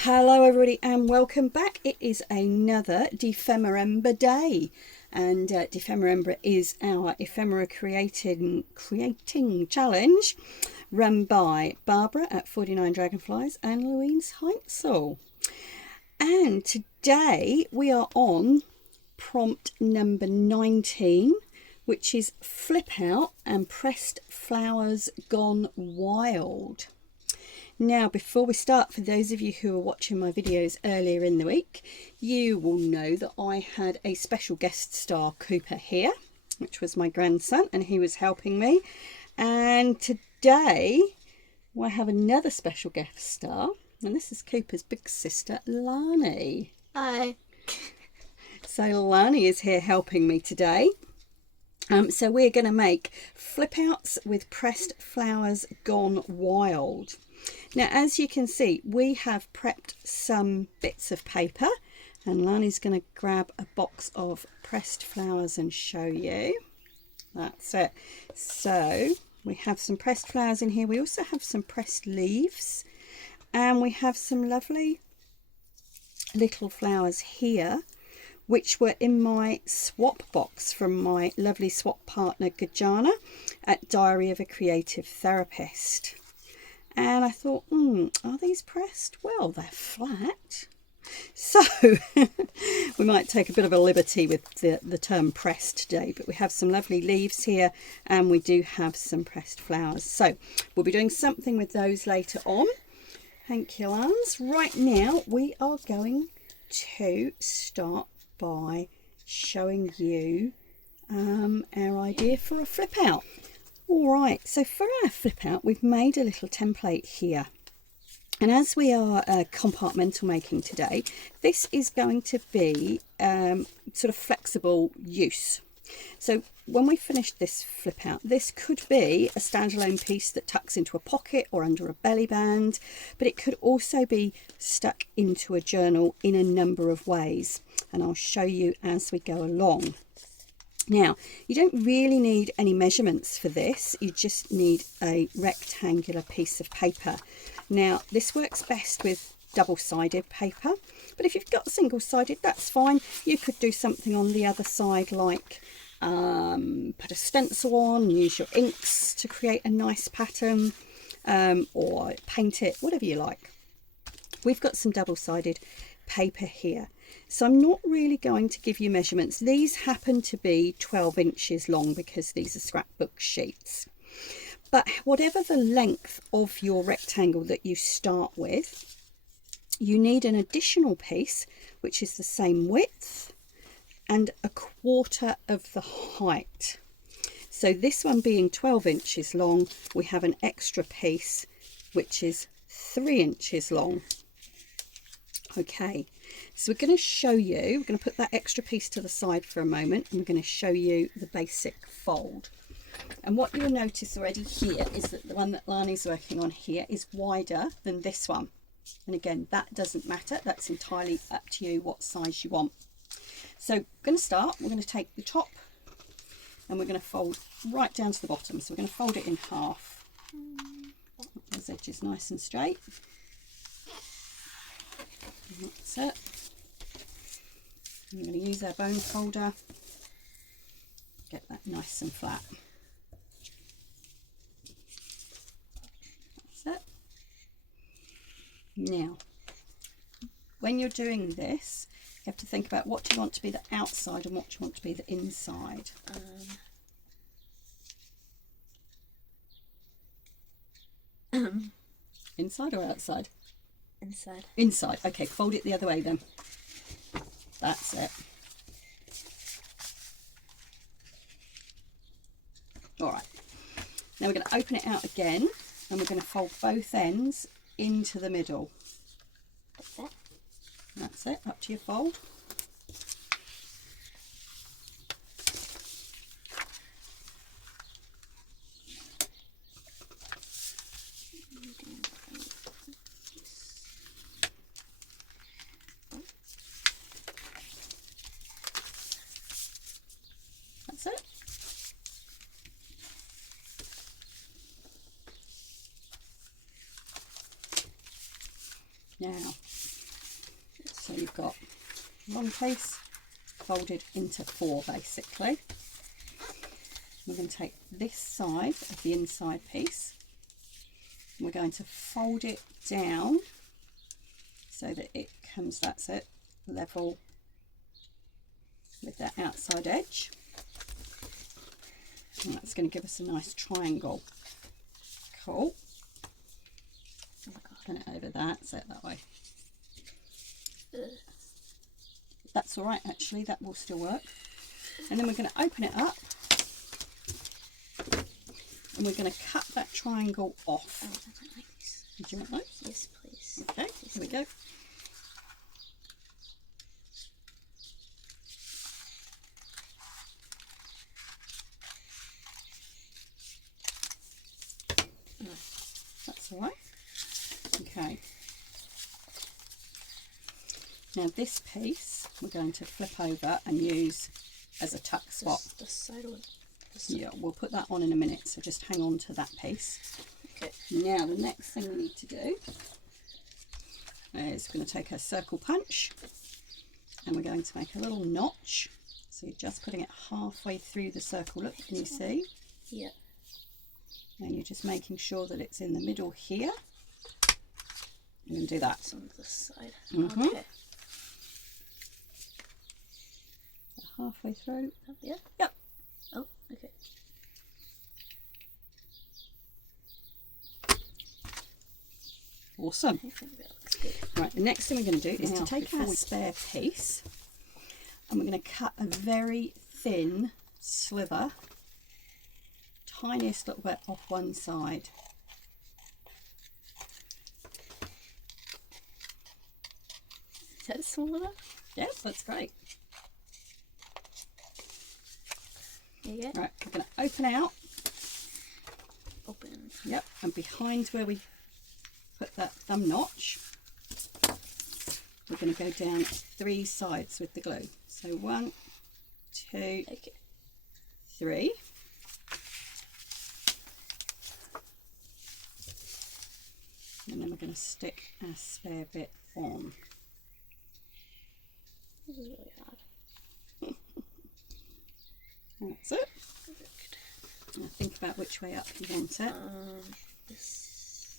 Hello everybody and welcome back. It is another Dephemerember day, and Dephemerember is our ephemera creating challenge run by Barbara at 49 Dragonflies and Louise Heinzel. And today we are on prompt number 19, which is flip out and pressed flowers gone wild. Now, before we start, for those of you who were watching my videos earlier in the week, you will know that I had a special guest star, Cooper, here, which was my grandson, and he was helping me. And today I have another special guest star, and this is Cooper's big sister, Lani. Hi. So Lani is here helping me today. So we're going to make flip outs with pressed flowers gone wild. Now, as you can see, we have prepped some bits of paper, and Lani's going to grab a box of pressed flowers and show you. That's it. So we have some pressed flowers in here. We also have some pressed leaves, and we have some lovely little flowers here, which were in my swap box from my lovely swap partner Gajana at Diary of a Creative Therapist. And I thought, are these pressed? Well, they're flat. So we might take a bit of a liberty with the term pressed today, but we have some lovely leaves here and we do have some pressed flowers. So we'll be doing something with those later on. Thank you, Lance. Right now we are going to start by showing you our idea for a flip out. All right, so for our flip out, we've made a little template here. And as we are compartmental making today, this is going to be sort of flexible use. So when we finish this flip out, this could be a standalone piece that tucks into a pocket or under a belly band, but it could also be stuck into a journal in a number of ways. And I'll show you as we go along. Now, you don't really need any measurements for this. You just need a rectangular piece of paper. Now, this works best with double-sided paper, but if you've got single-sided, that's fine. You could do something on the other side, like put a stencil on, use your inks to create a nice pattern, or paint it, whatever you like. We've got some double-sided paper here. So I'm not really going to give you measurements. These happen to be 12 inches long because these are scrapbook sheets. But whatever the length of your rectangle that you start with, you need an additional piece which is the same width and a quarter of the height. So this one being 12 inches long, we have an extra piece which is 3 inches long. Okay, so we're going to show you, we're going to put that extra piece to the side for a moment, and we're going to show you the basic fold. And what you'll notice already here is that the one that Lani's working on here is wider than this one. And again, that doesn't matter, that's entirely up to you what size you want. So we're going to start, we're going to take the top and we're going to fold right down to the bottom. So we're going to fold it in half. Those edges nice and straight. That's it. I'm going to use our bone folder, get that nice and flat. That's it. Now, when you're doing this, you have to think about what do you want to be the outside and what do you want to be the inside. Inside or outside? Inside. Inside. Okay, fold it the other way then. That's it. All right. Now we're going to open it out again and we're going to fold both ends into the middle. That's it. That's it. Up to your fold. That's it. Now, So you've got one piece folded into 4 basically. We're going to take this side of the inside piece, and we're going to fold it down so that it comes, that's it, level with that outside edge. And that's going to give us a nice triangle. Cool. Oh my god. Turn it over that, set it that way. That's all right, actually, that will still work. And then we're going to open it up, and we're going to cut that triangle off. Oh, I don't like these. Would you want those? Yes, please. Okay, here we go. That's all right. Okay. Now this piece we're going to flip over and use as a tuck spot. The side or the side? Yeah, we'll put that on in a minute, so just hang on to that piece. Okay. Now the next thing we need to do is we're going to take a circle punch, and we're going to make a little notch. So you're just putting it halfway through the circle, look, can you see? Yeah. And you're just making sure that it's in the middle here. You can do that. It's on this side. Mm-hmm. Okay. Halfway through. Yeah? Yep. Oh, okay. Awesome. I think that looks good. Right, the next thing we're going to do is Now, to take our spare piece, and we're going to cut a very thin sliver, tiniest little bit off one side. Is that small enough? Yeah, that's great. Yeah. Right, we're going to open out. Open. Yep, and behind where we put that thumb notch, we're going to go down 3 sides with the glue. So 1, 2, Okay. 3. And then we're going to stick our spare bit on. This is really hard. That's it. Now think about which way up you want it. This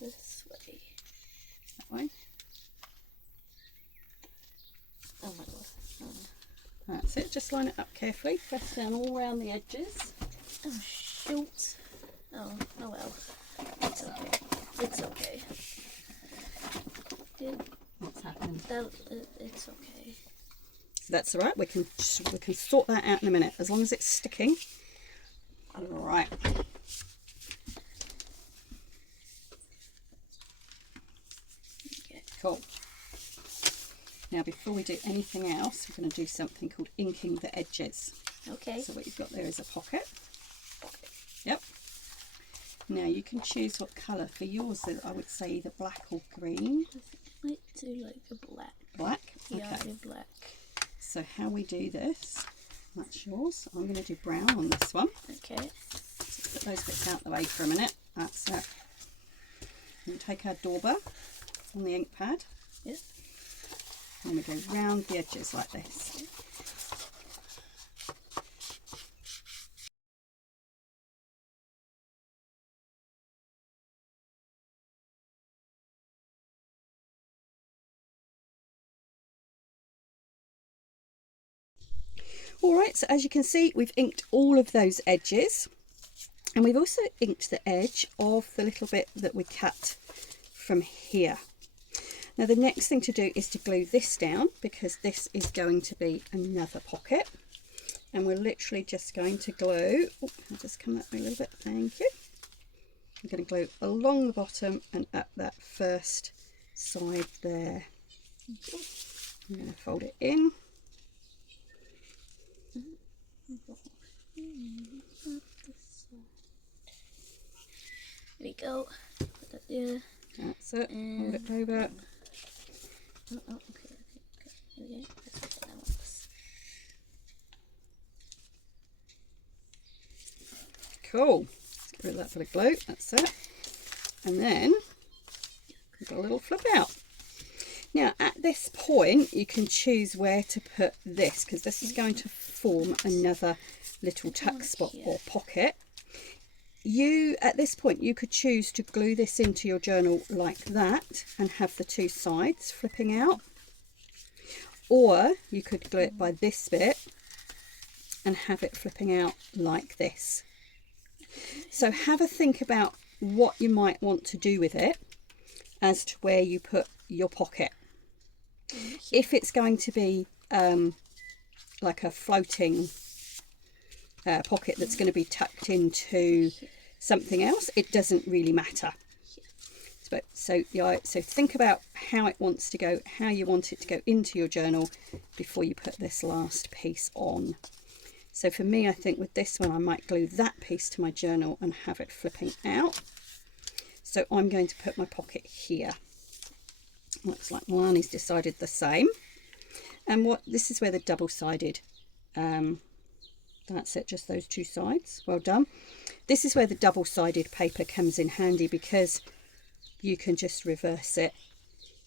way. That way. Oh my god. That's it. Just line it up carefully. Press down all around the edges. Oh shoot. Oh well. It's okay. It's okay. What's happening? It's okay. That's all right. We can sort that out in a minute. As long as it's sticking. All right. Okay. Cool. Now, before we do anything else, we're going to do something called inking the edges. Okay. So what you've got there is a pocket. Okay. Yep. Now you can choose what colour. For yours, I would say either black or green. I might do like a black. Black? Yeah, Okay. I'll do black. So how we do this, that's yours. I'm going to do brown on this one. Okay. Just put those bits out the way for a minute. That's it. And take our dauber on the ink pad. Yeah. And we go round the edges like this. Alright, so as you can see, we've inked all of those edges, and we've also inked the edge of the little bit that we cut from here. Now the next thing to do is to glue this down, because this is going to be another pocket, and we're literally just going to glue, oh, I'll just come that way a little bit, thank you. I'm going to glue along the bottom and up that first side there. I'm going to fold it in. There we go. Put that there. That's it. And Hold it over. okay. Here we go. Let's put that one. Cool. Let's get rid of that bit of glue. That's it. And then we've got a little flip out. Now at this point you can choose where to put this, because this is going to form another little tuck spot or pocket. At this point you could choose to glue this into your journal like that and have the two sides flipping out, or you could glue it by this bit and have it flipping out like this. So have a think about what you might want to do with it as to where you put your pocket. If it's going to be like a floating pocket that's going to be tucked into something else, it doesn't really matter. So think about how it wants to go, how you want it to go into your journal before you put this last piece on. So for me, I think with this one I might glue that piece to my journal and have it flipping out. So I'm going to put my pocket here. Looks like Lani's decided the same. And this is where the double-sided, that's it, just those two sides. Well done. This is where the double-sided paper comes in handy, because you can just reverse it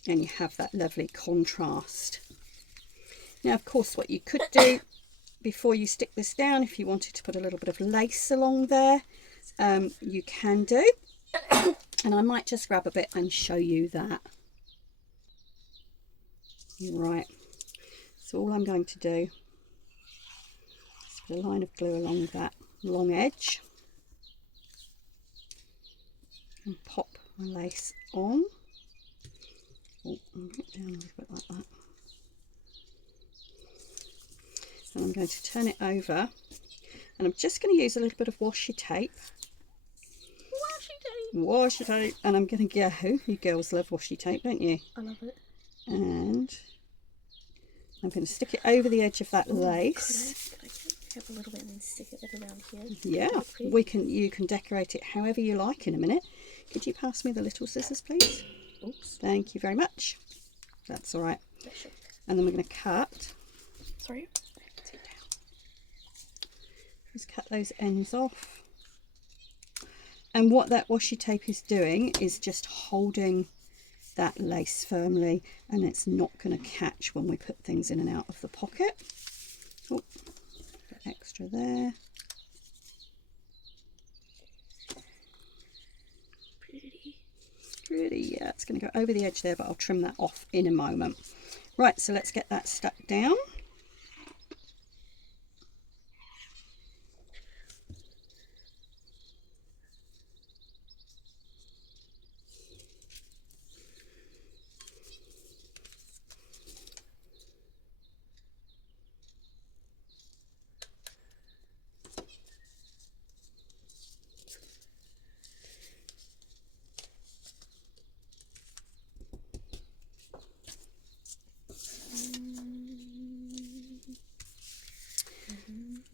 and you have that lovely contrast. Now, of course, what you could do before you stick this down, if you wanted to put a little bit of lace along there, you can do. And I might just grab a bit and show you that. Right, so all I'm going to do is put a line of glue along that long edge and pop my lace on. Oh, and bring it down a little bit like that. And I'm going to turn it over, and I'm just going to use a little bit of washi tape. Washi tape. And I'm going to go, you girls love washi tape, don't you? I love it. And I'm going to stick it over the edge of that lace. Could I have a little bit and then stick it around here? Yeah, you can decorate it however you like in a minute. Could you pass me the little scissors, please? Oops. Thank you very much. That's all right. And then we're going to cut. Sorry. Just cut those ends off. And what that washi tape is doing is just holding that lace firmly, and it's not going to catch when we put things in and out of the pocket. Oh, bit extra there. Pretty, yeah, it's going to go over the edge there, but I'll trim that off in a moment. Right, so let's get that stuck down.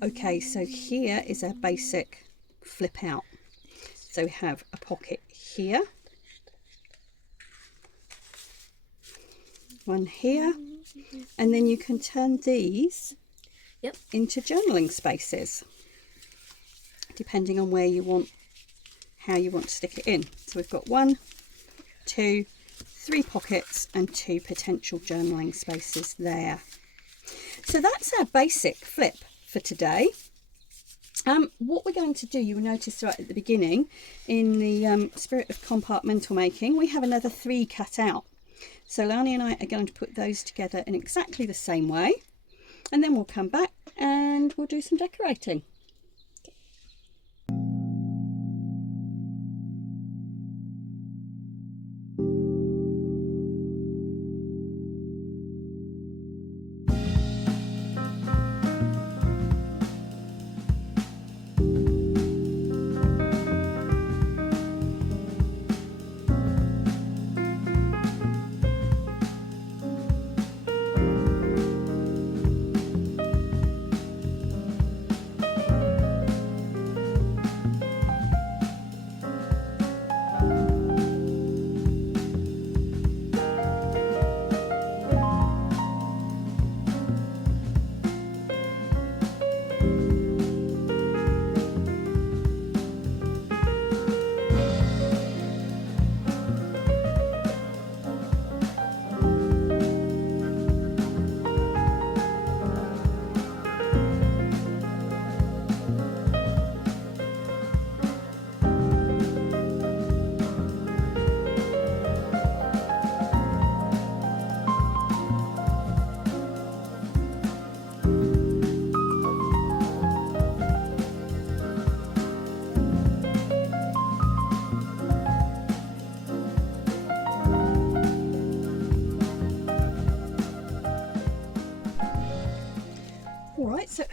Okay, so here is our basic flip out. So we have a pocket here, one here, and then you can turn these into journaling spaces, depending on where you want, how you want to stick it in. So we've got 1, 2, 3 pockets and 2 potential journaling spaces there. So that's our basic flip for today. What we're going to do, you will notice right at the beginning, in the spirit of compartmental making, we have another 3 cut out. So Lani and I are going to put those together in exactly the same way, and then we'll come back and we'll do some decorating.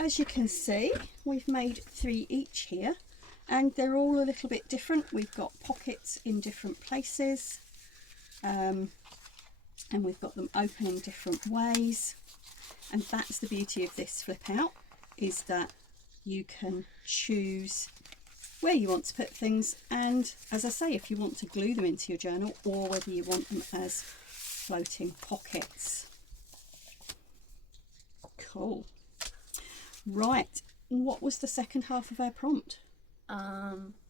as you can see, we've made 3 each here, and they're all a little bit different. We've got pockets in different places, and we've got them open in different ways. And that's the beauty of this flip out, is that you can choose where you want to put things, and as I say, if you want to glue them into your journal or whether you want them as floating pockets. Cool. Right, what was the second half of our prompt?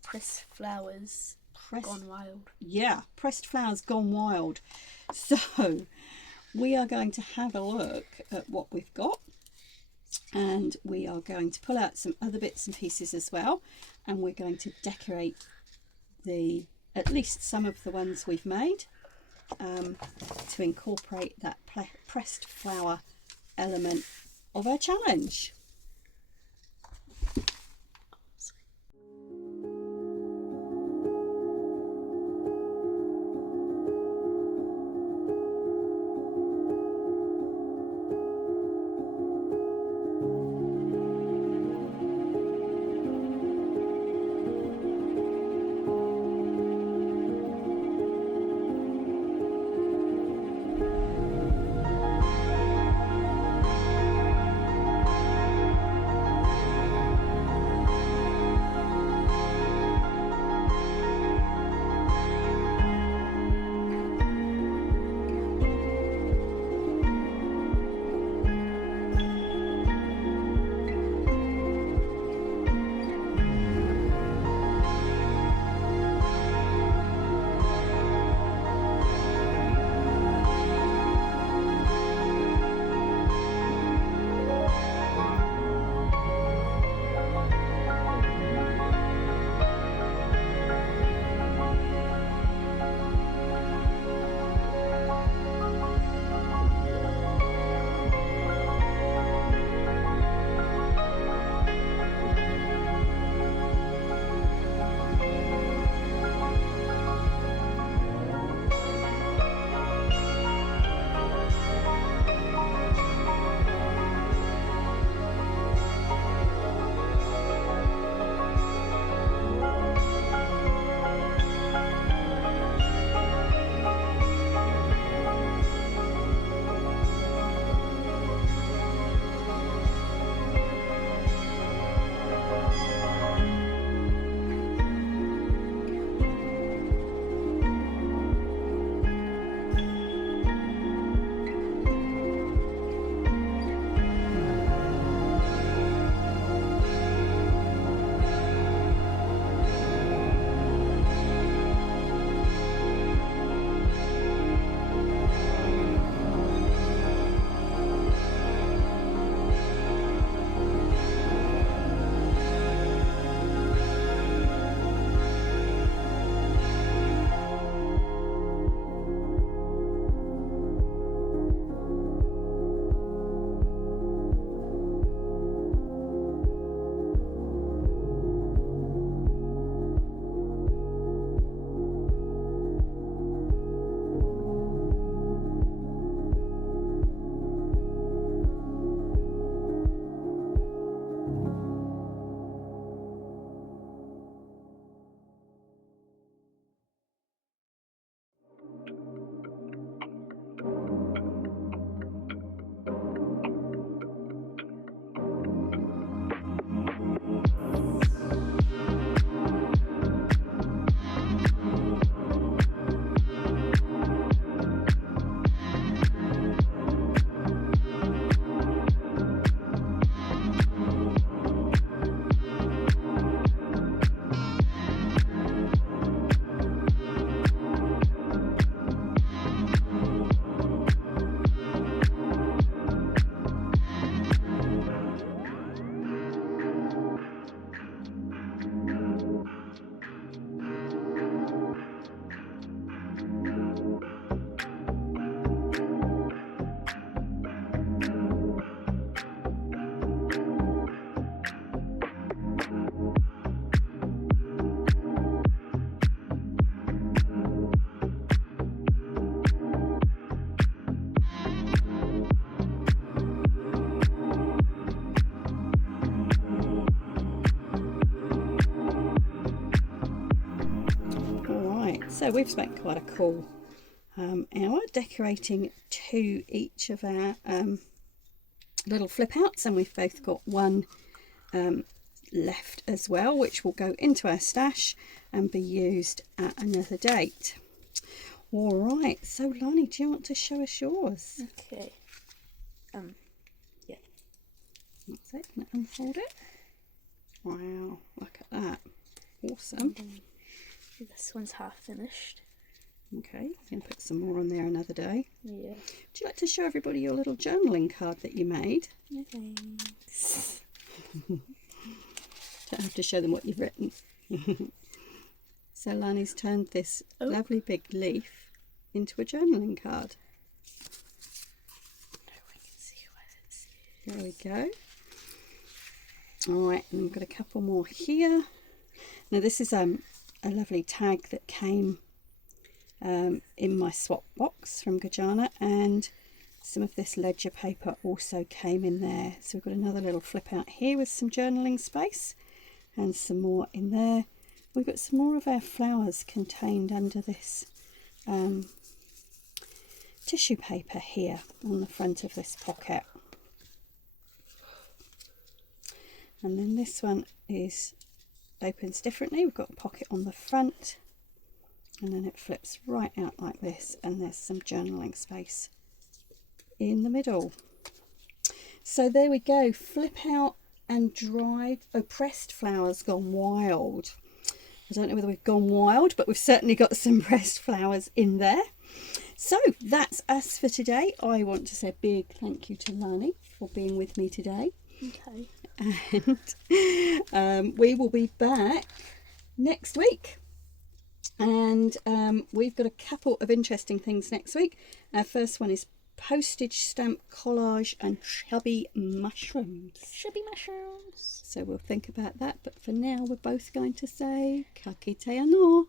Pressed flowers gone wild. Yeah, pressed flowers gone wild. So we are going to have a look at what we've got, and we are going to pull out some other bits and pieces as well, and we're going to decorate at least some of the ones we've made to incorporate that pressed flower element of our challenge. So we've spent quite a cool hour decorating 2 each of our little flip outs, and we've both got one left as well, which will go into our stash and be used at another date. All right, so Lani, do you want to show us yours? Okay. Yeah. That's it. Can I unfold it? Wow, look at that. Awesome. This one's half finished. Okay, you can put some more on there another day. Yeah. Would you like to show everybody your little journaling card that you made? No thanks. Don't have to show them what you've written. So Lani's turned this lovely big leaf into a journaling card. There we go. All right, and we've got a couple more here. Now this is a lovely tag that came in my swap box from Gajana, and some of this ledger paper also came in there. So we've got another little flip out here with some journaling space and some more in there. We've got some more of our flowers contained under this tissue paper here on the front of this pocket. And then this one opens differently. We've got a pocket on the front, and then it flips right out like this, and there's some journaling space in the middle. So there we go, flip out and dried pressed flowers gone wild. I don't know whether we've gone wild, but we've certainly got some pressed flowers in there. So that's us for today. I want to say a big thank you to Lani for being with me today. Okay. And we will be back next week, and we've got a couple of interesting things next week. Our first one is postage stamp collage and chubby mushrooms. Chubby mushrooms. So we'll think about that, but for now we're both going to say ka kite anō.